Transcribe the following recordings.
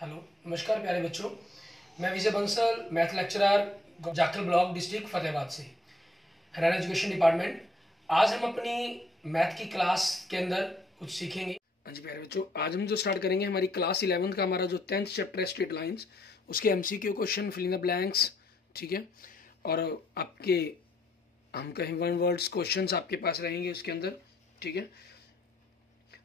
Hello, नमस्कार प्यारे बच्चों। मैं Vijay Bansal, math lecturer, Jakhal block, district Fatehabad से, हरियाणा एजुकेशन डिपार्टमेंट। आज हम अपनी मैथ की क्लास के अंदर कुछ सीखेंगे। हाँ जी प्यारे बच्चों, आज हम जो स्टार्ट करेंगे हमारी क्लास 11th का हमारा जो 10th चैप्टर है स्ट्रेट लाइंस, उसके MCQ question, fill in the blanks, ठीक है। और आपके हम कहीं वन वर्ड्स क्वेश्चंस आपके पास रहेंगे उसके अंदर, ठीक है।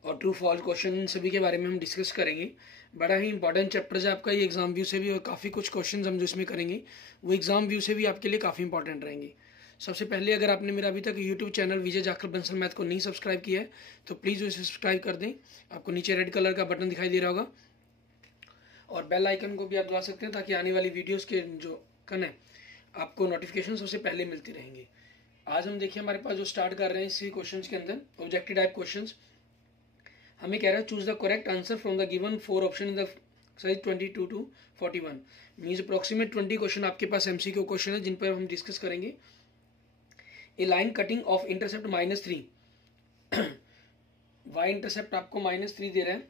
और ट्रू फॉल्स क्वेश्चन सभी के बारे में हम डिस्कस करेंगे। बड़ा ही इंपॉर्टेंट चैप्टर है आपका ये एग्जाम व्यू से भी, और काफ़ी कुछ क्वेश्चन हम जो इसमें करेंगे वो एग्जाम व्यू से भी आपके लिए काफ़ी इंपॉर्टेंट रहेंगे। सबसे पहले अगर आपने मेरा अभी तक यूट्यूब चैनल विजय जाखल बंसल मैथ को नहीं सब्सक्राइब किया है तो प्लीज़ उसे सब्सक्राइब कर दें। आपको नीचे रेड कलर का बटन दिखाई दे रहा होगा, और बेल आइकन को भी आप दबा सकते हैं ताकि आने वाली वीडियोज़ के जो कन है आपको नोटिफिकेशन सबसे पहले मिलती रहेंगे। आज हम देखिए हमारे पास जो स्टार्ट कर रहे हैं इसी क्वेश्चन के अंदर ऑब्जेक्टिव टाइप क्वेश्चन। हमें कह रहा है choose the correct answer from the given 4 option in the size 22 to 41। Means approximate 20 question आपके पास एमसीक्यू क्वेश्चन है जिन पर हम डिस्कस करेंगे। A line cutting off intercept -3, y intercept आपको -3 दे रहा है,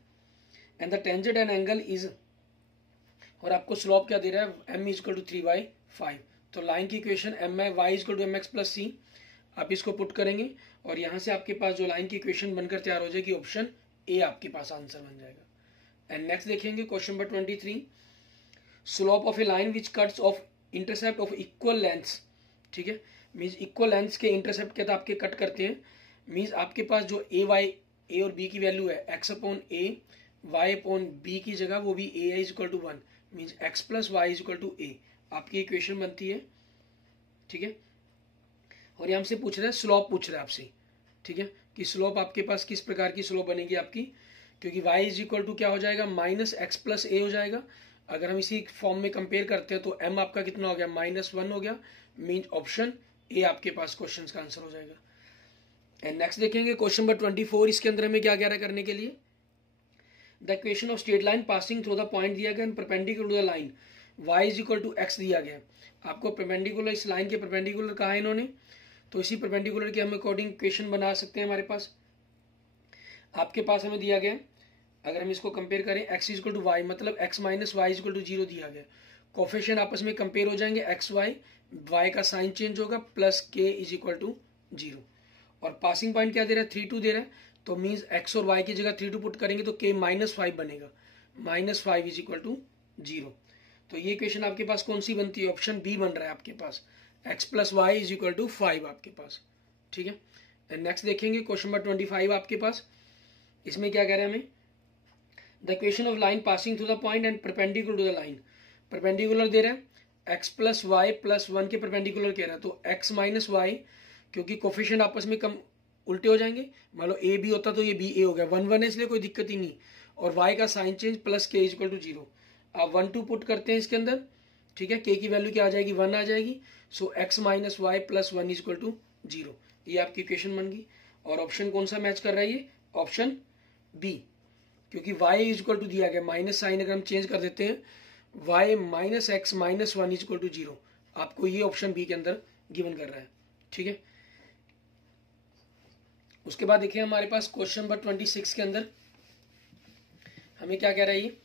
and the tangent and angle is, और आपको स्लोप क्या दे रहा है, m इक्वल टू 3/5। तो लाइन की इक्वेशन m है y equal to mx plus c, आप इसको पुट करेंगे और यहाँ से आपके पास जो लाइन की इक्वेशन बनकर तैयार हो जाएगी, ऑप्शन ए आपके पास आंसर बन जाएगा। एंड नेक्स्ट देखेंगे question number 23, slope of A line which cuts of intercept of equal lengths, ठीक है। मीन्स इक्वल लेंथ्स के इंटरसेप्ट के तो आपके कट करते हैं। मीन्स आपके पास जो ए और बी की वैल्यू है x upon a, y upon b की जगह वो भी a is equal to 1, means x plus Y is equal to a आपकी इक्वेशन बनती है, ठीक है। और यहाँ से पूछ रहा है स्लोप, पूछ रहा है आपसे, ठीक है, कि स्लोप आपके पास किस प्रकार की स्लोप बनेगी आपकी, क्योंकि y इज इक्वल टू क्या हो जाएगा, -x प्लस ए हो जाएगा। अगर हम इसी फॉर्म में कंपेयर करते हैं तो m आपका कितना हो गया, -1 हो गया। मीन्स ऑप्शन ए आपके पास क्वेश्चन का आंसर हो जाएगा। एंड नेक्स्ट देखेंगे क्वेश्चन नंबर 24। इसके अंदर हमें क्या कह रहा है करने के लिए, the equation of straight line passing through the point दिया गया, perpendicular to the line y is equal to x दिया गया। आपको परपेंडिकुलर, इस लाइन के परपेंडिकुलर कहा है इन्होंने, तो इसी परपेंडिकुलर के हम अकॉर्डिंग इक्वेशन बना सकते हैं। हमारे पास आपके पास हमें दिया गया, अगर हम इसको कंपेयर करें x is equal to Y, मतलब x minus Y is equal to 0 दिया गया। कोफिशिएंट आपस में कंपेयर हो जाएंगे, एक्स वाई, वाई का साइन चेंज होगा, plus K is equal to 0। और पासिंग पॉइंट क्या दे रहा है, 3 2 दे रहा है, तो मीन्स x और y की जगह 3 2 पुट करेंगे तो k -5 बनेगा, -5 इज इक्वल टू 0। तो ये इक्वेशन आपके पास कौन सी बनती है, ऑप्शन बी बन रहा है आपके पास, x plus Y is equal to 5 आपके पास, ठीक है। नेक्स्ट देखेंगे क्वेश्चन नंबर 25 आपके पास। इसमें क्या कह रहे हैं हमें, the equation of line passing through the point and perpendicular to the line, perpendicular दे रहे हैं x प्लस वाई प्लस 1 के परपेंडिकुलर कह रहा है, तो x माइनस वाई, क्योंकि कोफिशिएंट आपस में कम उल्टे हो जाएंगे, मान लो a b होता तो ये b a हो गया, 1 1 है इसलिए कोई दिक्कत ही नहीं, और y का sign change plus k is equal to 0। आप 1 2 पुट करते हैं इसके अंदर, ठीक है, k की वैल्यू क्या आ जाएगी, 1 आ जाएगी। So x minus Y plus 1 is equal to 0, ये आपकी इक्वेशन बन गई। और ऑप्शन कौन सा मैच कर रहा है, ये ऑप्शन बी, क्योंकि y इज इक्वल टू दिया गया, माइनस साइन अगर हम चेंज कर देते हैं, y minus X minus 1 is equal to 0, आपको ये ऑप्शन बी के अंदर गिवन कर रहा है, ठीक है। उसके बाद देखिए हमारे पास क्वेश्चन नंबर 26 के अंदर हमें क्या कह रहा है, ये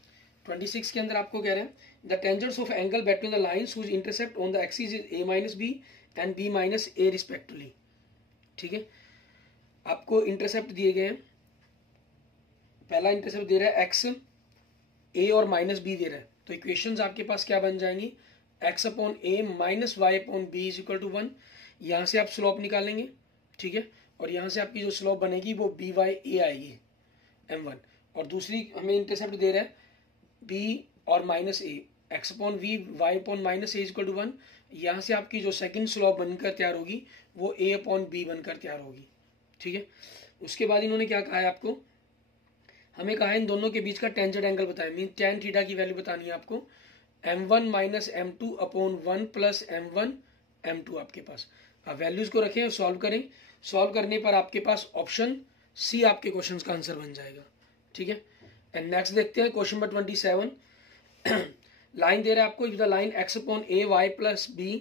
26 के अंदर आपको कह रहे हैं, the tangents of angle between the lines whose intercept on the axis is a minus B and b minus A respectively, ठीक है। आपको इंटरसेप्ट दिए गए हैं, पहला इंटरसेप्ट दे रहा है x, a और माइनस b दे रहा है, तो इक्वेशंस आपके पास क्या बन जाएंगी, x upon a minus Y upon B is equal to 1। यहाँ से आप स्लोप निकालेंगे, ठीक है, और यहाँ से आपकी जो स्लोप बनेगी वो बी वाई ए आएगी m1, और दूसरी हमें इंटरसेप्ट दे रहा है b और minus A, X upon B Y upon minus A is equal to 1। यहाँ से आपकी जो सेकंड स्लोप बनकर तैयार होगी वो a अपॉन बी बनकर तैयार होगी, ठीक है। उसके बाद इन्होंने क्या कहा है आपको, हमें कहा है इन दोनों के बीच का टेंजेंट एंगल बताएं, मीन tan थीटा की वैल्यू बतानी है आपको, m1 minus m2 upon 1 plus m1 m2 आपके पास। अब वैल्यूज को रखें और सॉल्व करें, सॉल्व करने पर आपके पास ऑप्शन सी आपके क्वेश्चन का आंसर बन जाएगा, ठीक है। एंड नेक्स्ट देखते हैं क्वेश्चन नंबर 27। लाइन दे रहा है आपको, the line x upon a y plus b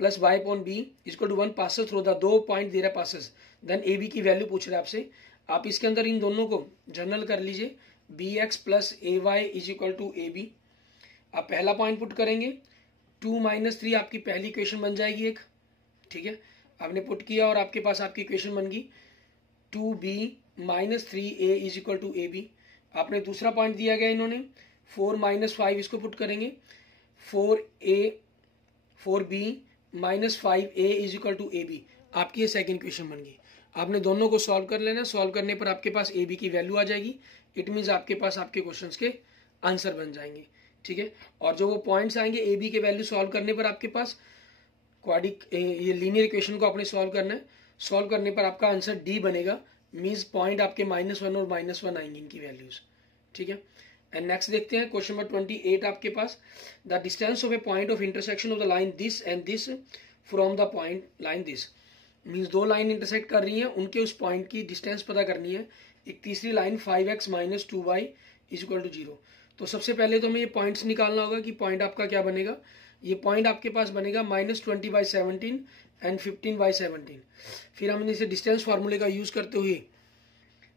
plus y upon b equal to 1 passes through the, 2 point दे रहा है पासेस, देन ए बी की वैल्यू पूछ रहा है आपसे। आप इसके अंदर इन दोनों को जर्नल कर लीजिए, b x plus a y is equal to a b. आप पहला पॉइंट पुट करेंगे, 2 - 3 आपकी पहली इक्वेशन बन जाएगी एक, ठीक है। आपने पुट किया और आपके पास आपकी इक्वेशन बन गई 2b - 3a is equal to a b. आपने दूसरा पॉइंट दिया गया इन्होंने 4 - 5, इसको पुट करेंगे 4b - 5a is equal to a b. आपकी ये सेकेंड इक्वेशन बन गई। आपने दोनों को सॉल्व कर लेना, सॉल्व करने पर आपके पास ए बी की वैल्यू आ जाएगी। इट मीन्स आपके पास आपके क्वेश्चंस के आंसर बन जाएंगे, ठीक है। और जो वो पॉइंट्स आएंगे ए बी के वैल्यू सॉल्व करने पर आपके पास क्वाड्रिक ये लीनियर इक्वेशन को आपने सॉल्व करना है। सॉल्व करने पर आपका आंसर डी बनेगा, मीन्स पॉइंट आपके -1 और -1 आएंगे इनकी वैल्यूज, ठीक है। एंड नेक्स्ट देखते हैं क्वेश्चन नंबर 28 आपके पास, the distance of a point of intersection of the line this and this from the point line this. Means दो लाइन इंटरसेक्ट कर रही हैं, उनके उस पॉइंट की डिस्टेंस पता करनी है। एक तीसरी line 5x - 2y is equal to 0। तो सबसे पहले तो हमें ये पॉइंट्स निकालना होगा कि पॉइंट आपका क्या बनेगा। ये पॉइंट आपके पास बनेगा -20/17 एंड 15/17। फिर हम इसे डिस्टेंस फार्मूले का यूज करते हुए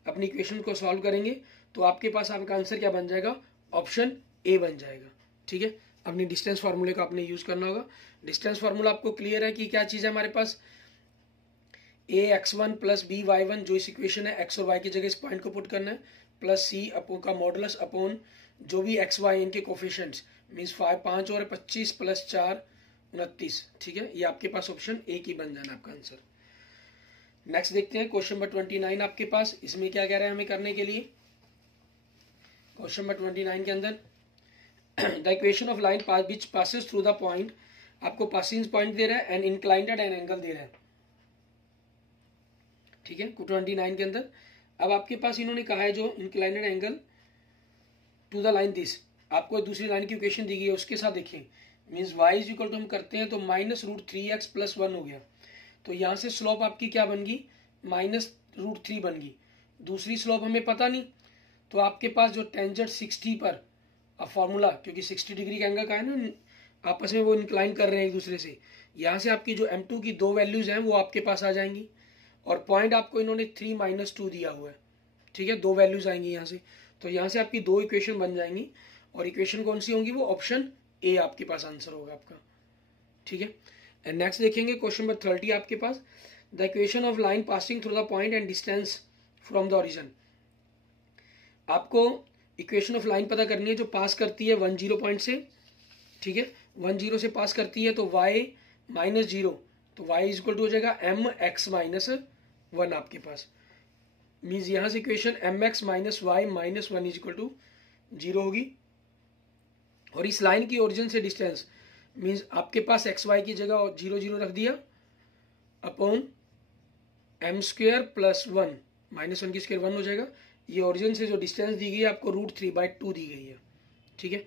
अपनी इक्वेशन को सॉल्व करेंगे, तो आपके पास आपका आंसर क्या बन जाएगा, ऑप्शन ए बन जाएगा, ठीक है। अपनी डिस्टेंस फार्मूले का आपने यूज करना होगा। डिस्टेंस फार्मूला आपको क्लियर है कि क्या चीज है हमारे पास, ax1 प्लस by1, जो इस इक्वेशन है x और y की जगह इस पॉइंट को पुट करना है, प्लस c अपॉन का मॉडुलस अपॉन जो भी x y इनके कोफिशिएंट्स, मीन्स 5 और 25 प्लस 4 29, ठीक है। ये आपके पास ऑप्शन ए की बन जाना आपका आंसर। नेक्स्ट देखते हैं क्वेश्चन नंबर 29 आपके पास, इसमें क्या कह रहे हैं हमें करने के लिए। क्वेश्चन नंबर 29 के अंदर the equation of line which passes through the point, आपको पासिंग पॉइंट दे रहा है and inclined at an angle दे रहा है, ठीक है। 29 के अंदर अब आपके पास इन्होंने कहा है जो inclined angle to the line this, आपको दूसरी लाइन की इक्वेशन दी गई है, उसके साथ देखें, means y is equal to हम करते हैं तो -√3x + 1 हो गया। तो यहाँ से स्लोप आपकी क्या बन गई, -√3 बन गई। दूसरी स्लोप हमें पता नहीं, तो आपके पास जो टेंजेंट 60 पर, अब फॉर्मूला क्योंकि 60 डिग्री का एंगल का है ना, आपस में वो इंक्लाइन कर रहे हैं एक दूसरे से, यहाँ से आपकी जो m2 की दो वैल्यूज हैं वो आपके पास आ जाएंगी। और पॉइंट आपको इन्होंने 3 - 2 दिया हुआ है, ठीक है। दो वैल्यूज आएंगी यहाँ से, तो यहाँ से आपकी दो इक्वेशन बन जाएंगी। और इक्वेशन कौन सी होंगी, वो ऑप्शन ए आपके पास आंसर होगा आपका, ठीक है। एंड नेक्स्ट देखेंगे क्वेश्चन नंबर 30 आपके पास, the equation of line passing through the point and distance from the origin. आपको इक्वेशन ऑफ लाइन पता करनी है जो पास करती है 10 पॉइंट से, ठीक है। 10 से पास करती है तो y -0, तो y इज इक्वल टू हो जाएगा mx - 1 आपके पास। मीन्स यहाँ से equation mx - y - 1 is equal to 0 होगी। और इस लाइन की ओरिजिन से डिस्टेंस, मीन्स आपके पास एक्स वाई की जगह 0 0 रख दिया अपॉन m² + 1 -1 की स्क्वायर 1 हो जाएगा। ये ओरिजिन से जो डिस्टेंस दी गई है आपको √3/2 दी गई है, ठीक है।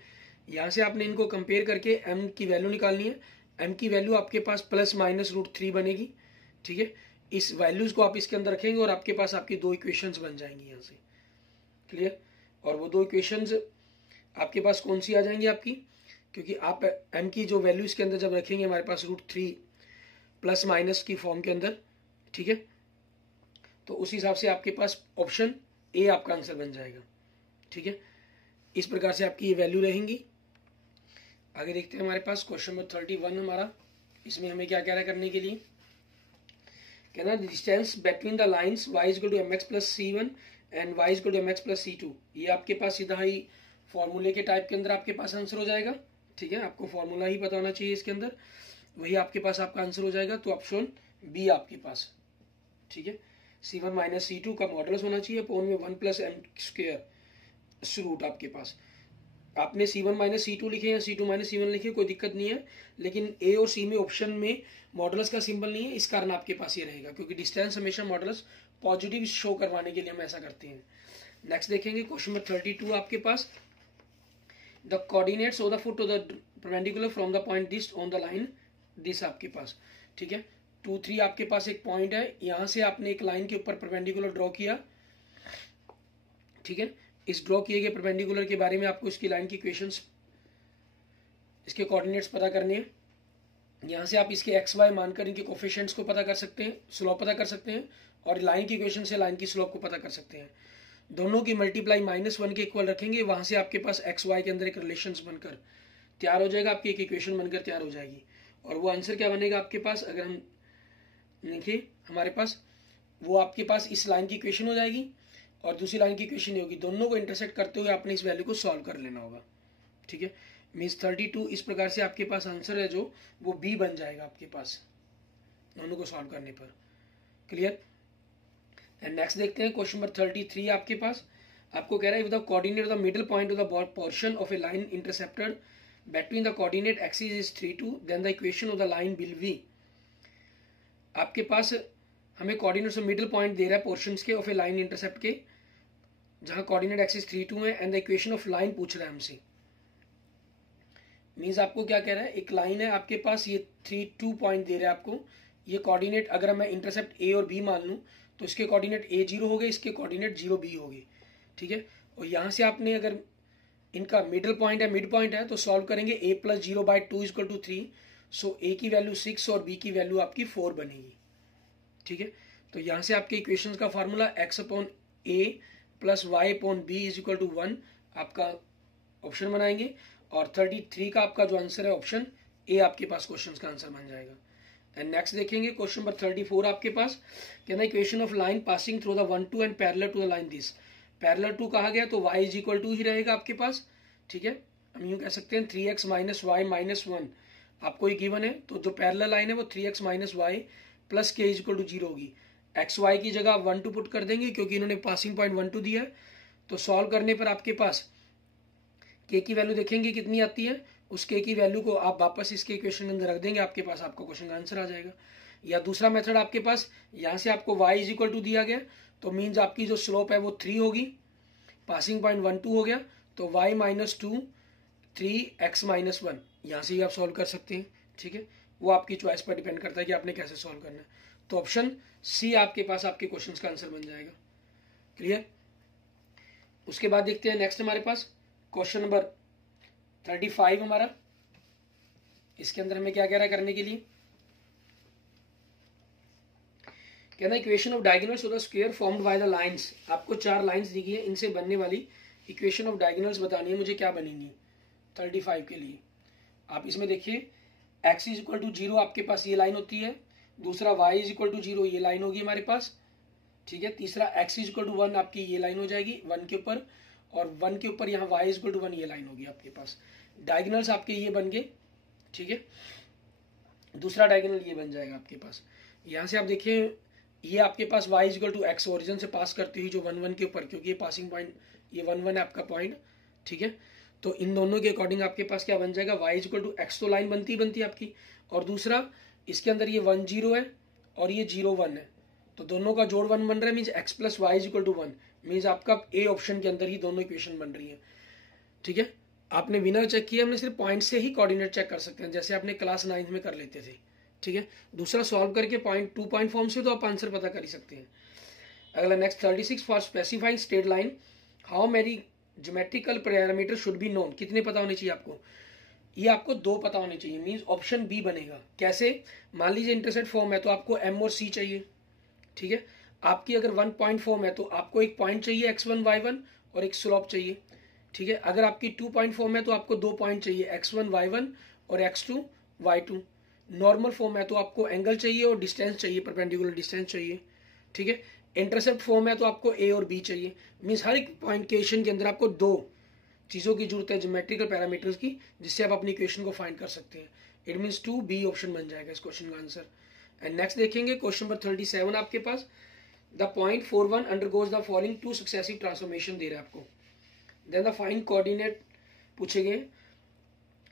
यहाँ से आपने इनको कंपेयर करके m की वैल्यू निकालनी है। m की वैल्यू आपके पास ±√3 बनेगी, ठीक है। इस वैल्यूज को आप इसके अंदर रखेंगे और आपके पास आपकी दो इक्वेशंस बन जाएंगी यहाँ से, क्लियर। और वो दो इक्वेशंस आपके पास कौन सी आ जाएंगी आपकी, क्योंकि आप m की जो वैल्यू इसके अंदर जब रखेंगे हमारे पास √3 प्लस माइनस की फॉर्म के अंदर, ठीक है, तो उस हिसाब से आपके पास ऑप्शन ए आपका आंसर बन जाएगा, ठीक है। इस प्रकार से आपकी ये वैल्यू रहेंगी। आगे देखते हैं हमारे पास क्वेश्चन नंबर 31 हमारा, इसमें हमें क्या कह रहा है करने के लिए, कहना distance between the lines y = mx + c1 and y = mx + c2। ये आपके पास सीधा ही फॉर्मूले के टाइप के अंदर आपके पास आंसर हो जाएगा, ठीक है। आपको फॉर्मूला ही पता होना चाहिए इसके अंदर, वही आपके पास आपका आंसर हो जाएगा। तो ऑप्शन बी आपके पास, ठीक है। c1 - c2 का मॉडुलस होना चाहिए अपॉन में 1 + m² रूट आपके पास। आपने c1 - c2 लिखे या c2 - c1 लिखे, कोई दिक्कत नहीं है, लेकिन ए और सी में ऑप्शन में मॉडुलस का सिंबल नहीं है, इस कारण आपके पास ये रहेगा, क्योंकि डिस्टेंस हमेशा मॉडुलस पॉजिटिव शो करवाने के लिए हम ऐसा करते हैं। नेक्स्ट देखेंगे क्वेश्चन नंबर 32 आपके पास, the coordinates of the foot of the perpendicular from the point this on the line this आपके पास, ठीक है। 2 3 आपके पास एक पॉइंट है, यहाँ से आपने एक लाइन के ऊपर परपेंडिकुलर ड्रॉ किया, ठीक है। इस ड्रॉ किए गए परपेंडिकुलर के बारे में आपको इसकी लाइन की इक्वेशंस, इसके कोऑर्डिनेट्स पता करने हैं। यहाँ से आप इसके एक्स वाई मानकर इनके कोफिशिएंट्स को पता कर सकते हैं, स्लोप पता कर सकते हैं, और लाइन की इक्वेशन से लाइन की स्लोप को पता कर सकते हैं। दोनों की मल्टीप्लाई -1 के इक्वल रखेंगे, वहां से आपके पास एक्स वाई के अंदर एक रिलेशन बनकर तैयार हो जाएगा, आपकी एक इक्वेशन बनकर तैयार हो जाएगी। और वो आंसर क्या बनेगा आपके पास, अगर हम देखिए हमारे पास, वो आपके पास इस लाइन की इक्वेशन हो जाएगी और दूसरी लाइन की इक्वेशन नहीं होगी, दोनों को इंटरसेक्ट करते हुए आपने इस वैल्यू को सॉल्व कर लेना होगा। ठीक है, मीन्स 32 इस प्रकार से आपके पास आंसर है जो वो बी बन जाएगा आपके पास दोनों को सॉल्व करने पर। क्लियर। एंड नेक्स्ट देखते हैं क्वेश्चन नंबर 33 आपके पास। आपको कह रहा है with the coordinate of the middle point of the portion of A line intercepted between the coordinate axis is 3 2, then the equation of the line will be। आपके पास हमें coordinates of middle point दे रहा है portions के of A line intercept के, जहां coordinate axis 3 2 है, and the equation of line पूछ रहा है हमसे। मींस आपको क्या कह रहा है, एक लाइन है आपके पास, ये 3 2 पॉइंट दे रहा है आपको, ये कोऑर्डिनेट अगर मैं इंटरसेप्ट ए और बी मान लूं तो इसके कोऑर्डिनेट ए 0 हो गए, इसके कोऑर्डिनेट 0 बी हो गए। ठीक है, और यहां से आपने अगर इनका मिडिल पॉइंट है, मिड पॉइंट है, तो सॉल्व करेंगे a + 0/2 = 3। सो a की वैल्यू 6 और b की वैल्यू आपकी 4 बनेगी। ठीक है, तो यहां से आपके इक्वेशंस का फार्मूला x/a + y/b = 1 आपका ऑप्शन बनाएंगे, और 33 का आपका जो आंसर है ऑप्शन ए आपके पास क्वेश्चन का आंसर बन जाएगा। एंड नेक्स्ट देखेंगे क्वेश्चन नंबर 34 आपके पास, कहना equation of line passing through the 1 2 and parallel to the line this. Parallel to कहा गया तो y = 2 ही रहेगा आपके पास। ठीक है, हम यूं कह सकते हैं 3x - y - 1 आपको ये गिवन है, तो जो पैरेलल लाइन है वो 3x - y + k = 0 होगी। एक्स वाई की जगह 1 2 पुट कर देंगे क्योंकि इन्होंने पासिंग पॉइंट 1 2 दिया है, तो सॉल्व करने पर आपके पास k की वैल्यू देखेंगे कितनी आती है, उस k की वैल्यू को आप वापस इसके इक्वेशन के अंदर रख देंगे, आपके पास आपका क्वेश्चन का आंसर आ जाएगा। या दूसरा मेथड आपके पास, यहाँ से आपको y = दिया गया, तो मीन्स आपकी जो स्लोप है वो 3 होगी, पासिंग पॉइंट 1 2 हो गया, तो y - 2 3x - 1 यहाँ से ही आप सॉल्व कर सकते हैं। ठीक है, वो आपकी चॉइस पर डिपेंड करता है कि आपने कैसे सॉल्व करना है। तो ऑप्शन सी आपके पास आपके क्वेश्चन का आंसर बन जाएगा। क्लियर। उसके बाद देखते हैं नेक्स्ट हमारे पास क्वेश्चन नंबर 35 हमारा। इसके अंदर हमें क्या कह रहा है करने के लिए, कहना equation of diagonals of the square formed by the lines. आपको 4 लाइंस दी गई है, इनसे बनने वाली इक्वेशन ऑफ डायगोनल्स बतानी है मुझे, क्या बनेंगी 35 के लिए। आप इसमें देखिए x = 0 आपके पास ये लाइन होती है, दूसरा y = 0 ये लाइन होगी हमारे पास। ठीक है, तीसरा x = 1 आपकी ये लाइन हो जाएगी 1 के ऊपर, और 1 के ऊपर यहाँ y = 1 ये लाइन होगी आपके पास। डायगोनल्स आपके ये बन गए। ठीक है, दूसरा डायगोनल ये बन जाएगा आपके पास। यहाँ से आप देखिए ये आपके पास y = x ओरिजिन से पास करती हुई जो 1 1 के ऊपर, क्योंकि ये पासिंग पॉइंट ये 1 1 है आपका पॉइंट। ठीक है, तो इन दोनों के अकॉर्डिंग आपके पास क्या बन जाएगा, y = x तो लाइन बनती है आपकी, और दूसरा इसके अंदर ये 1 0 है और ये 0 1 है, तो दोनों का जोड़ 1 बन रहा है, मीन्स x + y = 1, मीन्स आपका ए ऑप्शन के अंदर ही दोनों इक्वेशन बन रही है। ठीक है, आपने विनर चेक किया, हमने सिर्फ पॉइंट से ही कोऑर्डिनेट चेक कर सकते हैं, जैसे आपने क्लास 9 में कर लेते थे। ठीक है, दूसरा सॉल्व करके पॉइंट 2 पॉइंट फॉर्म से तो आप आंसर पता कर ही सकते हैं। अगला next 36 for specifying straight line how many geometrical parameter should be known. कितने पता होने चाहिए आपको, ये आपको 2 पता होने चाहिए, मींस ऑप्शन बी बनेगा। कैसे, मान लीजिए इंटरसेप्ट फॉर्म है तो आपको m और c चाहिए। ठीक है, आपकी अगर 1 पॉइंट फॉर्म है तो आपको एक पॉइंट चाहिए x1 y1 और एक स्लोप चाहिए। ठीक है, अगर आपकी 2 पॉइंट फॉर्म है तो आपको 2 पॉइंट चाहिए x1 y1 और x2 y2। नॉर्मल फॉर्म है तो आपको एंगल चाहिए और डिस्टेंस चाहिए, परपेंडिकुलर डिस्टेंस चाहिए। ठीक है, इंटरसेप्ट फॉर्म है तो आपको ए और बी चाहिए, मीन्स हर एक पॉइंट के इक्वेशन के अंदर आपको 2 चीज़ों की जरूरत है ज्योमेट्रिकल पैरामीटर्स की, जिससे आप अपनी इक्वेशन को फाइंड कर सकते हैं। इट मीन्स 2B ऑप्शन बन जाएगा इस क्वेश्चन का आंसर। एंड नेक्स्ट देखेंगे क्वेश्चन नंबर 37 आपके पास, the point 41 undergoes the following 2 successive transformation दे रहा है आपको, देन द फाइंड कोऑर्डिनेट पूछे गए,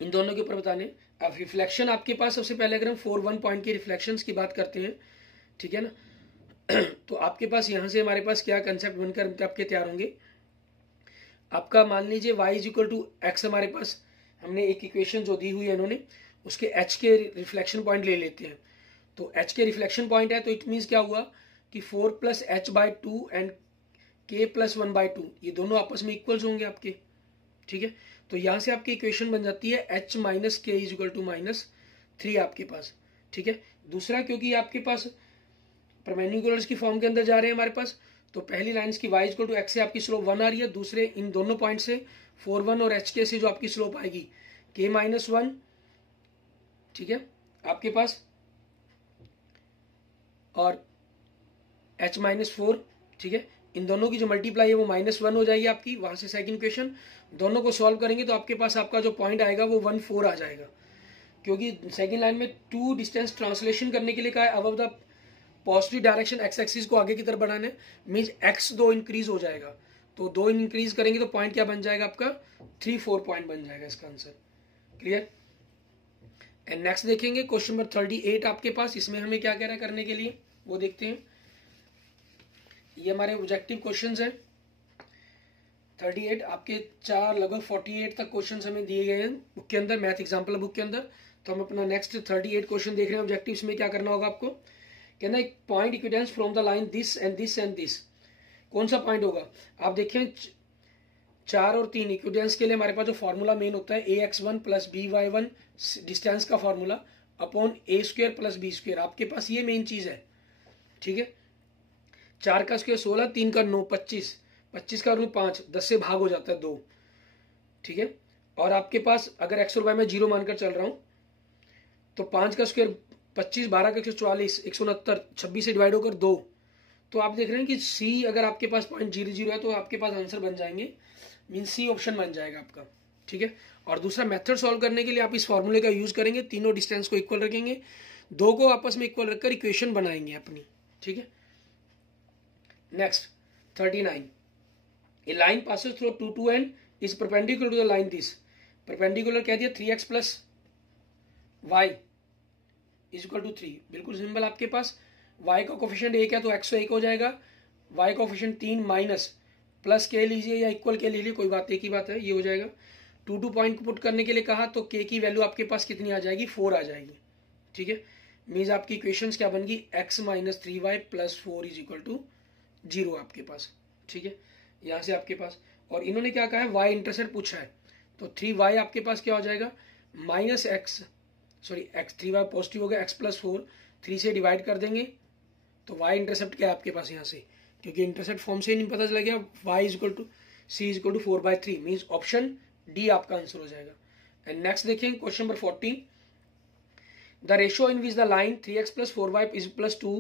इन दोनों के ऊपर बताने। अब रिफ्लेक्शन आपके पास सबसे पहले अगर हम 4 1 पॉइंट के रिफ्लेक्शंस की बात करते हैं, ठीक है ना, तो आपके पास यहाँ से हमारे पास क्या कंसेप्ट बनकर आपके तैयार होंगे। आपका मान लीजिए y = x हमारे पास, हमने एक इक्वेशन जो दी हुई है इन्होंने, उसके h के रिफ्लेक्शन पॉइंट ले लेते हैं। तो h के रिफ्लेक्शन पॉइंट है तो इट मीन्स क्या हुआ कि 4 + h/2 एंड k + 1/2 ये दोनों आपस में इक्वल्स होंगे आपके। ठीक है, तो यहाँ से आपकी इक्वेशन बन जाती है h - k = -3 आपके पास। ठीक है, दूसरा क्योंकि आपके पास परपेंडिकुलर्स की फॉर्म के अंदर जा रहे हैं हमारे पास, तो पहली लाइन की y इक्वल टू x से आपकी स्लोप 1 आ रही है, दूसरे इन दोनों पॉइंट से 4 1 और h के से जो आपकी स्लोप आएगी k -1, ठीक है आपके पास, और h -4, ठीक है, इन दोनों की जो मल्टीप्लाई है वो -1 हो जाएगी आपकी। वहां से सेकंड इक्वेशन दोनों को सॉल्व करेंगे तो आपके पास आपका जो पॉइंट आएगा वो 1 4 आ जाएगा, क्योंकि सेकंड लाइन में टू डिस्टेंस ट्रांसलेशन करने के लिए कहा है above the positive direction x axis को आगे की तरफ बढ़ाने, मीन्स एक्स 2 इंक्रीज हो जाएगा, तो 2 इंक्रीज करेंगे तो पॉइंट क्या बन जाएगा आपका 3 4 पॉइंट बन जाएगा इसका आंसर। क्लियर। एंड नेक्स्ट देखेंगे क्वेश्चन नंबर 38 आपके पास, इसमें हमें क्या कह रहा है करने के लिए वो देखते हैं। ये हमारे ऑब्जेक्टिव क्वेश्चंस हैं 38, आपके 4 लगभग 48 तक क्वेश्चंस हमें दिए गए हैं बुक के अंदर, मैथ एग्जाम्पल बुक के अंदर। तो हम अपना नेक्स्ट 38 क्वेश्चन देख रहे हैं ऑब्जेक्टिव्स में। क्या करना होगा आपको, कहना एक point equidistant from the line this and this and this. कौन सा पॉइंट होगा, आप देखें 4 और 3 इक्विडेंस के लिए हमारे पास जो फॉर्मूला मेन होता है ax1 प्लस by1 डिस्टेंस का formula upon a² plus b², आपके पास ये मेन चीज है, ठीक है। 4 का स्क्वायर 16, 3 का 9 25, 25 का 5, 10 से भाग हो जाता है 2, ठीक है। और आपके पास अगर x और y में 0 मानकर चल रहा हूं तो 5 का स्क्वायर 25, 12 का 144, 169, 26 से डिवाइड होकर 2। तो आप देख रहे हैं कि सी अगर आपके पास पॉइंट 0 0 है तो आपके पास आंसर बन जाएंगे, मीन सी ऑप्शन बन जाएगा आपका, ठीक है। और दूसरा मेथड सॉल्व करने के लिए आप इस फॉर्मूले का यूज करेंगे, तीनों डिस्टेंस को इक्वल रखेंगे, 2 को आपस में इक्वल रखकर इक्वेशन बनाएंगे अपनी, ठीक है। Next 39, a line passes through 2 2 and is perpendicular to the line this. Perpendicular कह दिया 3x plus Y is equal to 3, बिल्कुल सिंपल। आपके पास y का कोफिशिएंट 1 है तो x 1 हो जाएगा, y का कोफिशिएंट 3 माइनस प्लस के लीजिए या इक्वल के लीजिए, कोई बात एक ही बात है, ये हो जाएगा। 2 2 पॉइंट को पुट करने के लिए कहा तो k की वैल्यू आपके पास कितनी आ जाएगी 4 आ जाएगी, ठीक है। मीन्स आपकी इक्वेशंस क्या बन गई x - 3y plus 4 is equal to 0 आपके पास, ठीक है। यहां से आपके पास, और इन्होंने क्या कहा है y इंटरसेप्ट पूछा है, तो 3y आपके पास क्या हो जाएगा minus x, sorry x 3y positive हो गया, x प्लस 4, 3 से डिवाइड कर देंगे तो y इंटरसेप्ट क्या है आपके पास यहाँ से, क्योंकि इंटरसेप्ट फॉर्म से ही नहीं पता चला गया, y is equal to c is equal to 4/3, means option D आपका आंसर हो जाएगा। एंड नेक्स्ट देखेंगे question number 40, the ratio in which the line 3x plus 4y is plus 2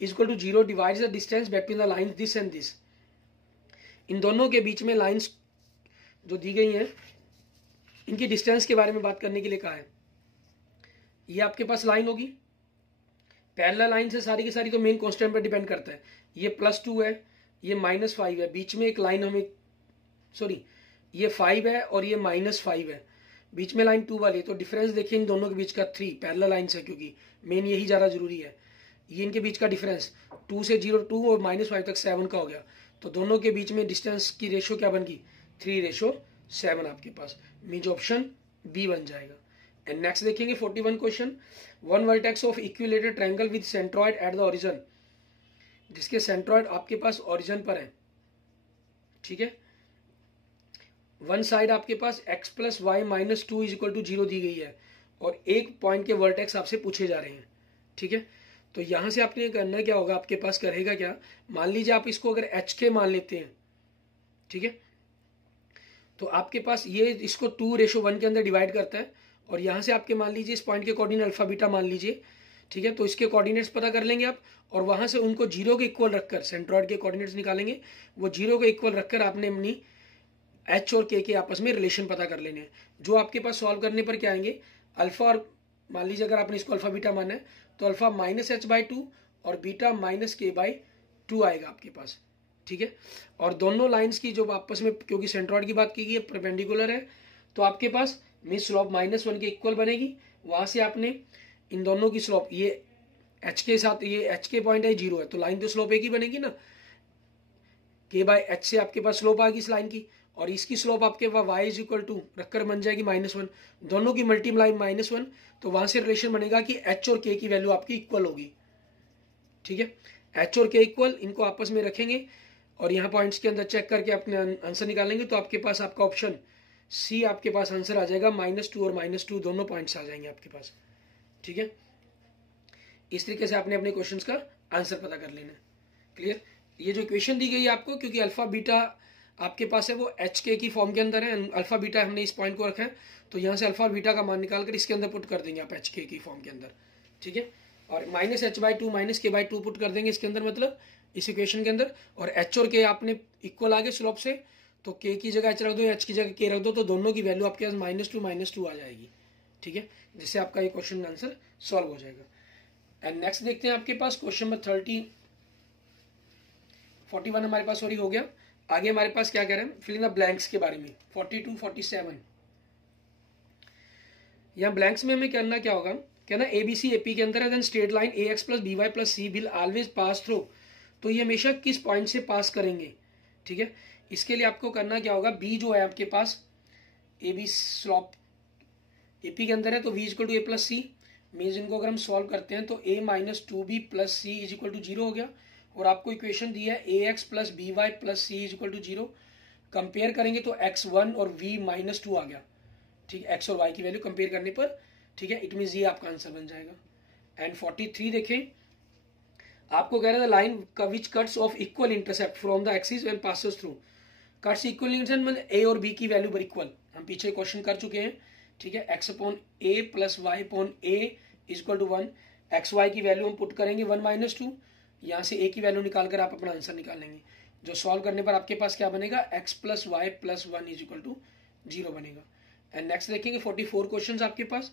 is equal to 0 divides the distance between the line this and this. इन दोनों के बीच में lines जो दी गई हैं इनकी डिस्टेंस के बारे में बात करने के लिए कहा है। ये आपके पास लाइन होगी, पैरेलल लाइन से सारी की सारी तो मेन कांस्टेंट पर डिपेंड करता है, ये +2 है, ये -5 है, बीच में एक लाइन हमें, सॉरी ये 5 है और ये -5 है, बीच में लाइन 2 वाली, तो डिफरेंस देखिए इन दोनों के बीच का 3, पैरेलल लाइन से, क्योंकि मेन यही ज़्यादा जरूरी है। ये इनके बीच का डिफरेंस 2 से 0 2 और -5 तक 7 का हो गया, तो दोनों के बीच में डिस्टेंस की रेशो क्या बन गई 3:7 आपके पास, मीन्स ऑप्शन बी बन जाएगा। एंड नेक्स्ट देखेंगे 41 question, one vertex of equilateral triangle with centroid at the origin, जिसके सेंट्रॉइड आपके पास ओरिजिन पर है, ठीक है। वन साइड आपके पास x plus y minus 2 is equal to 0 दी गई है और एक पॉइंट के वर्टेक्स आपसे पूछे जा रहे हैं, ठीक है। तो यहां से आपने करना क्या होगा, आपके पास करेगा क्या, मान लीजिए आप इसको अगर HK मान लेते हैं, ठीक है, तो आपके पास ये इसको 2:1 के अंदर डिवाइड करता है, और यहां से आपके मान लीजिए इस पॉइंट के कोऑर्डिनेट अल्फा बीटा मान लीजिए, ठीक है, तो इसके कोऑर्डिनेट्स पता कर लेंगे आप, और वहां से उनको 0 के इक्वल रखकर सेंट्रॉइड के कोऑर्डिनेट्स निकालेंगे, वो 0 के इक्वल रखकर आपने अपनी h और k के आपस में रिलेशन पता कर लेने हैं, जो आपके पास सॉल्व करने पर क्या आएंगे, अल्फा और मान लीजिए अगर आपने इसको अल्फा बीटा माना है तो अल्फा -h/2 और बीटा -k/2 आएगा आपके पास, ठीक है। और दोनों लाइंस की जो आपस में, क्योंकि सेंट्रॉइड की बात की गई है, परपेंडिकुलर है, तो आपके पास मीन स्लोप -1 के इक्वल बनेगी, वहां से आपने इन दोनों की स्लोप, ये h के साथ ये h के पॉइंट है 0 है, तो लाइन तो स्लोप एक ही बनेगी ना, k/h से आपके पास स्लोप आ गई इस लाइन की, और इसकी स्लोप आपके पास y इज इक्वल टू रखकर बन जाएगी -1, दोनों की मल्टीप्लाई -1, तो वहां से रिलेशन बनेगा कि h और k की वैल्यू आपकी इक्वल होगी, ठीक है। h और k इक्वल, इनको आपस में रखेंगे और यहाँ पॉइंट्स के अंदर चेक करके अपने आंसर निकालेंगे, तो आपके पास आपका ऑप्शन सी आपके पास आंसर आ जाएगा, -2 और -2 दोनों पॉइंट्स आ जाएंगे आपके पास, ठीक है। इस तरीके से आपने अपने क्वेश्चंस का आंसर पता कर लेना है। क्लियर। ये जो इक्वेशन दी गई है आपको, क्योंकि अल्फा बीटा आपके पास है वो एच के की फॉर्म के अंदर है, अल्फा बीटा हमने इस पॉइंट को रखा है, तो यहाँ से अल्फा और बीटा का मान निकाल कर इसके अंदर पुट कर देंगे आप एच के की फॉर्म के अंदर, ठीक है। और minus H by two minus के बाई टू पुट कर देंगे इसके अंदर, मतलब इस इक्वेशन के अंदर। और एच और के आपने इक्वल आगे स्लोप से, तो के की जगह एच रख दो, एच की जगह के रख दो, तो दोनों की वैल्यू आपके पास -2 आ जाएगी, ठीक है, जिससे आपका ये क्वेश्चन आंसर सॉल्व हो जाएगा। एंड नेक्स्ट देखते हैं आपके पास क्वेश्चन नंबर 41 हमारे पास सॉरी हो गया। आगे हमारे पास क्या कह रहे हैं, फिलिंग द ब्लैंक्स के बारे में 42 47। यहाँ ब्लैंक्स में हमें करना क्या होगा, कहना ABC AP के अंदर है, then straight line AX + BY + C will always pass through, तो ये हमेशा किस पॉइंट से पास करेंगे, ठीक है। इसके लिए आपको करना क्या होगा, B जो है आपके पास AB स्लॉप AP के अंदर है, तो V = A + C मीन्स इनको अगर हम सॉल्व करते हैं तो A - 2B + C = 0 हो गया। और आपको इक्वेशन दी है AX + BY + C = 0। कंपेयर करेंगे तो X1 और V - 2 आ गया, ठीक है, X और Y की वैल्यू कंपेयर करने पर, ठीक है, इट मीन्स ये आपका आंसर बन जाएगा। एंड 43 देखें, आपको कह रहा था line which cuts of equal intercept from the axis and passes through, cuts equal intercept मतलब A और B की वैल्यू पर इक्वल, हम पीछे क्वेश्चन कर चुके हैं, ठीक है। X/A + Y/A = 1, XY की वैल्यू हम पुट करेंगे 1 - 2, यहाँ से A की वैल्यू निकाल कर आप अपना आंसर निकालेंगे, जो सॉल्व करने पर आपके पास क्या बनेगा, X + Y + 1 = 0 बनेगा। एंड नेक्स्ट देखेंगे 44 क्वेश्चन आपके पास,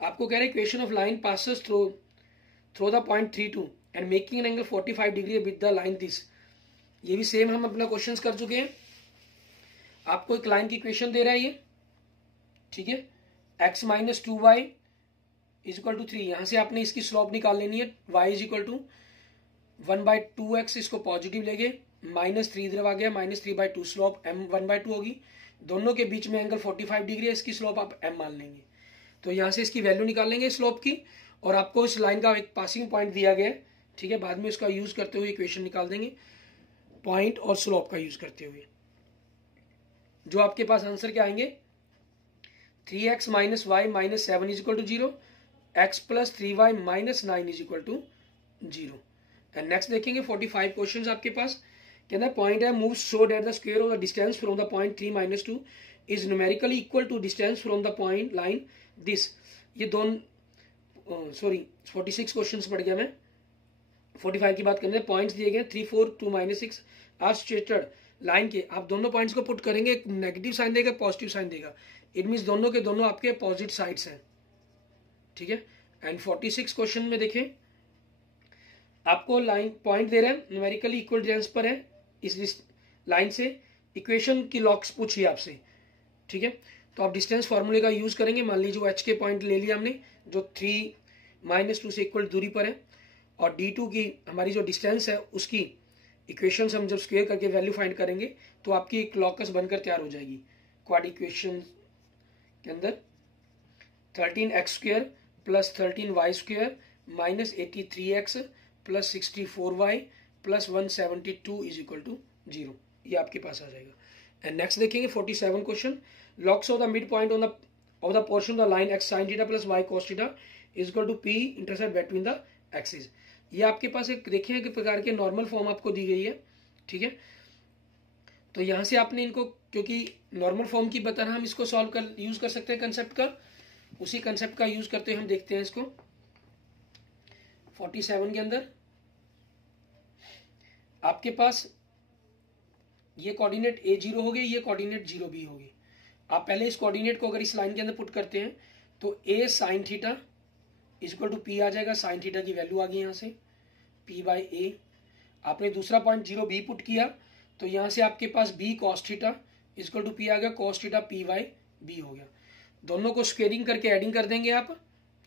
आपको कह रहे हैं equation of line passes through the point 32 and making an angle 45 degree with the line this. ये भी सेम हम अपना क्वेश्चन कर चुके हैं। आपको एक लाइन की इक्वेशन दे रहा है ये, ठीक है, X - 2Y = 3, यहाँ से आपने इसकी स्लोप निकाल लेनी है, Y = 1/2x, इसको पॉजिटिव लेंगे, -3 इधर आ गया, -3/2 स्लोप M 1/2 होगी, दोनों के बीच में एंगल 45 डिग्री है, इसकी स्लोप आप M मान लेंगे। तो यहाँ से इसकी वैल्यू निकाल लेंगे स्लोप की, और आपको इस लाइन का एक पासिंग पॉइंट दिया गया है, ठीक है, बाद में उसका यूज करते हुए इक्वेशन निकाल देंगे, पॉइंट और स्लोप का यूज करते हुए। जो आपके पास आंसर क्या आएंगे, 3x - y - 7 = 0, x + 3y - 9 = 0। And next देखेंगे 45 क्वेश्चन आपके पास, कहना है पॉइंट है move so that the square of the distance from the point 3 - 2 is numerically equal to distance from the point line this. ये दोनों 46 क्वेश्चन पढ़ गया मैं, 45 की बात करते हैं। पॉइंट्स दिए गए 3 4 2 - 6 आर स्ट्रेटेड लाइन के, आप दोनों पॉइंट्स को पुट करेंगे, एक नेगेटिव साइन देगा, पॉजिटिव साइन देगा, इट मीन्स दोनों के दोनों आपके अपोजिट साइड्स हैं, ठीक है। एंड 46 क्वेश्चन में देखें, आपको लाइन पॉइंट दे रहे हैं, न्यूमेरिकली इक्वल डिस्टेंस पर है, इस लाइन से इक्वेशन की लॉक्स पूछिए आपसे, ठीक है। तो आप डिस्टेंस फार्मूले का यूज करेंगे, मान लीजिए वो एच के पॉइंट ले लिया हमने, जो 3 - 2 से इक्वल दूरी पर है, और D2 की हमारी जो डिस्टेंस है उसकी इक्वेशन हम जब स्क्वायर करके वैल्यू फाइंड करेंगे तो आपकी एक लॉकस बनकर तैयार हो जाएगी। क्वाड इक्वेशन के अंदर 13x² + 13y² - 83x + 64y + 172 = 0, ये आपके पास आ जाएगा। एंड नेक्स्ट देखेंगे 47 question, locks of the mid point of the portion of the line x sin θ + y cos θ = P intercept between the axis. ये आपके पास एक देखिए एक प्रकार के नॉर्मल फॉर्म आपको दी गई है, ठीक है। तो यहाँ से आपने इनको, क्योंकि नॉर्मल फॉर्म की बताना, हम इसको सॉल्व कर यूज कर सकते हैं कंसेप्ट का, उसी कंसेप्ट का यूज करते हुए हम देखते हैं इसको। 47 के अंदर आपके पास ये कोऑर्डिनेट A0 हो गई, ये कोऑर्डिनेट 0B होगी। आप पहले इस कोऑर्डिनेट को अगर इस लाइन के अंदर पुट करते हैं तो A sin θ = P आ जाएगा, sin θ की वैल्यू आ गई यहाँ से P/A। आपने दूसरा पॉइंट 0B पुट किया तो यहाँ से आपके पास B cos θ = P आ गया, cos θ P/B हो गया। दोनों को स्क्वेयरिंग करके एडिंग कर देंगे आप,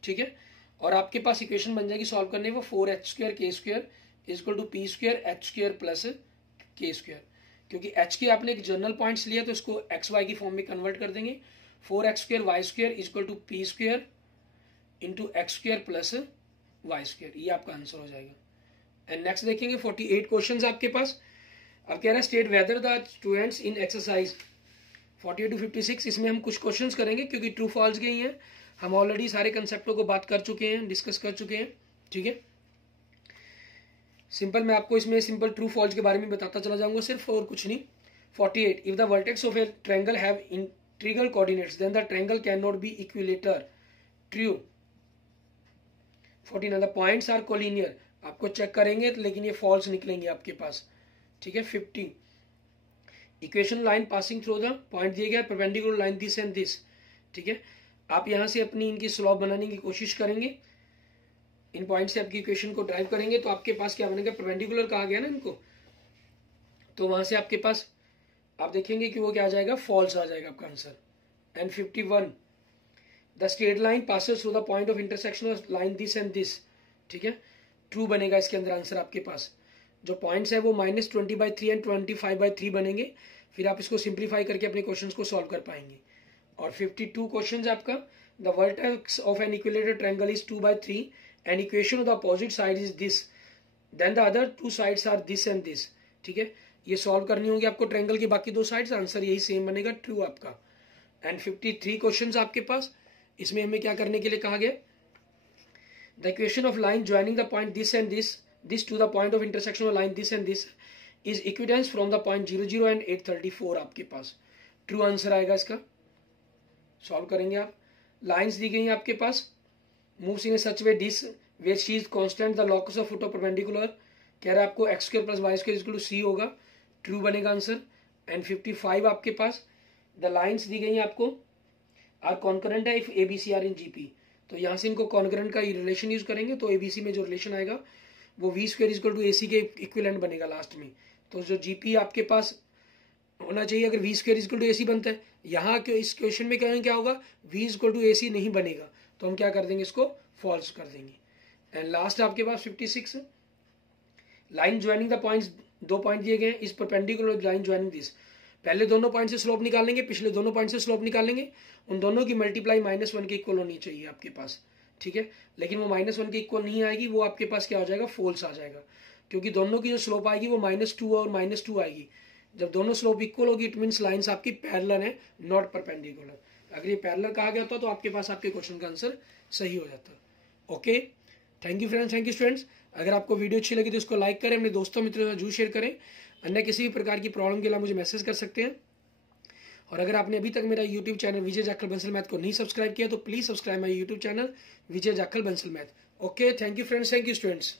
ठीक है, और आपके पास इक्वेशन बन जाएगी सॉल्व करने में 4h² k² = P² h² + k²। क्योंकि h के आपने एक जनरल पॉइंट्स लिया तो इसको xy की फॉर्म में कन्वर्ट कर देंगे, 4x² y² = P² × x² + y², ये आपका आंसर हो जाएगा। एंड नेक्स्ट देखेंगे 48 क्वेश्चन आपके पास। अब कह रहा है state whether the students in exercise 48 to 56, इसमें हम कुछ क्वेश्चंस करेंगे क्योंकि ट्रू फॉल्स गई हैं, हम ऑलरेडी सारे कंसेप्टों को बात कर चुके हैं, डिस्कस कर चुके हैं, ठीक है। सिंपल मैं आपको इसमें सिंपल ट्रू फॉल्स के बारे में बताता चला जाऊंगा सिर्फ, और कुछ नहीं। 48 if the vertex of a triangle have integral coordinates then the triangle can not be equilateral, true. 49 the points are collinear, आपको चेक करेंगे लेकिन ये फॉल्स निकलेंगे आपके पास, ठीक है। 50 equation line passing through the point दिए गया perpendicular line this and this, ठीक है। आप यहां से अपनी इनकी स्लॉप बनाने की कोशिश करेंगे, इन पॉइंट से आपकी इक्वेशन को ड्राइव करेंगे तो आपके पास क्या बनेगा, परपेंडिकुलर कहा गया ना इनको, तो वहां से आपके पास आप देखेंगे कि वो क्या आ जाएगा, फॉल्स आ जाएगा आपका answer. And 51 the straight line passes through the point of intersection of line this and this, ठीक है, ट्रू बनेगा इसके अंदर आंसर आपके पास। जो पॉइंट्स है वो -20/3 एंड 25/3 बनेंगे, फिर आप इसको सिंप्लीफाई करके अपने क्वेश्चन को सॉल्व कर पाएंगे। और 52 क्वेश्चन आपका, the vertex of an equilateral triangle is 2/3 and equation of the opposite side is this, then the other two sides are this and this, ठीक है। ये सॉल्व करनी होगी आपको ट्रायंगल की बाकी दो साइड्स, आंसर यही सेम बनेगा, ट्रू आपका। एंड 53 क्वेश्चन आपके पास, इसमें हमें क्या करने के लिए कहा गया, the equation of line joining the point this and this to the point of intersection of line this and this is equidistant from the point 0 and 834 आपके पास, ट्रू आंसर आएगा इसका। सॉल्व करेंगे आप। लाइंस दी गई आपके पास, moves in such way this where she is constant the locus of foot of perpendicular, कह रहा है आपको x² + y² equal to c होगा, ट्रू बनेगा आंसर। एंड 55 आपके पास, द लाइंस दी गई आपको आर कॉन्करेंट है if ABC are in GP, तो यहाँ से इनको कॉन्करेंट का रिलेशन यूज करेंगे तो ABC में जो रिलेशन आएगा वो v² इक्वल टू AC के इक्विवेलेंट बनेगा लास्ट में। तो जो GP आपके पास होना चाहिए, अगर v² इक्वल टू AC बनता है, यहाँ के इस क्वेश्चन में क्या होगा, v इक्वल टू AC नहीं बनेगा, तो हम क्या कर देंगे, इसको फॉल्स कर देंगे। एंड लास्ट आपके पास 56 लाइन ज्वाइनिंग द पॉइंट्स, दो पॉइंट दिए गए हैं, इस परपेंडिकुलर लाइन ज्वाइनिंग दिस, पहले दोनों पॉइंट से स्लोप निकालेंगे, पिछले दोनों पॉइंट से स्लोप निकालेंगे, उन दोनों की मल्टीप्लाई -1 के इक्वल होनी चाहिए आपके पास, ठीक है। लेकिन वो -1 के इक्वल नहीं आएगी, वो आपके पास क्या हो जाएगा, फॉल्स आ जाएगा, क्योंकि दोनों की जो स्लोप आएगी वो -2 और -2 आएगी। जब दोनों स्लोप इक्वल होगी इट मीन्स लाइंस आपकी पैरेलल है, नॉट परपेंडिकुलर। अगर ये पैरेलल कहा गया होता तो आपके पास आपके क्वेश्चन का आंसर सही हो जाता। Okay, thank you friends, thank you students. अगर आपको वीडियो अच्छी लगी तो इसको लाइक करें, अपने दोस्तों मित्रों के साथ जरूर शेयर करें। अन्य किसी भी प्रकार की प्रॉब्लम के लिए मुझे मैसेज कर सकते हैं। और अगर आपने अभी तक मेरा यूट्यूब चैनल विजय जाखल बंसल मैथ को नहीं सब्सक्राइब किया तो please subscribe my YouTube channel Vijay Jakhal Bansal math. Okay, thank you friends, thank you students.